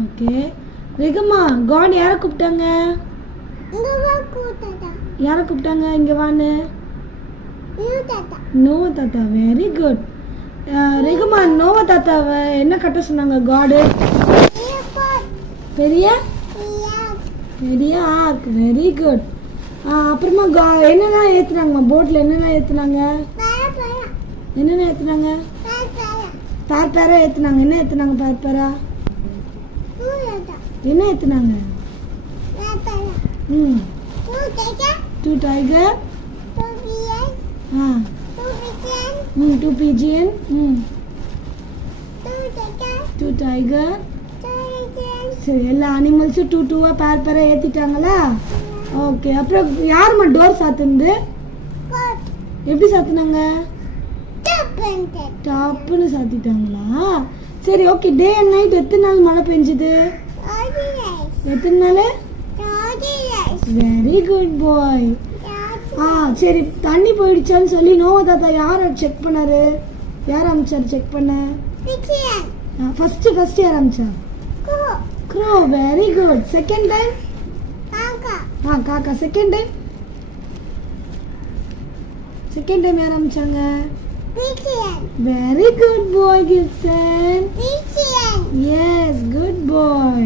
Okay ரெகமா God யாரை கூப்பிட்டாங்க? யாரை கூப்பிட்டாங்க இங்கே வான்னு? நோவா தாத்தா. Very good. ரெகமா நோவா தாத்தாவை என்ன கட்ட சொன்னாங்க காடு? பெரிய பெரிய ஆர்க். Very good. அப்புறமா என்னென்ன ஏற்றுனாங்கம்மா போட்டில்? என்னென்ன ஏற்றுனாங்க? என்னென்ன ஏற்றுனாங்க? பேரா ஏற்றுனாங்க. என்ன ஏற்றுனாங்க? பேரா என்ன ஏற்றுனாங்க? Two tiger, two pigeon, two tiger. சரி, எல்லா அனிமல்ஸும் டூ டூவாக பேரா ஏற்றிட்டாங்களா? ஓகே. அப்புறம் யாரும்மா டோர் சாத்துனது? எப்படி சாத்துனாங்க? டாப்புன்னு சாத்திட்டாங்களா? சரி, ஓகே. டே அண்ட் நைட் எத்தனை நாள் மழை பெஞ்சுது? எத்தனை நாள்? வெரி குட் பாய். சரி, தண்ணி போயிடுச்சான்னு சொல்லி நோவா தாத்தா யாரை செக் பண்ணாரு? யார் அமிச்சாரு செக் பண்ண? ஃபர்ஸ்ட் யார் அமிச்சா? Crow. Very good. Second time? காக்கா. செகண்ட் டைம் யார் அமிச்சாங்க? Very good boy, Gibson. Yes, good boy.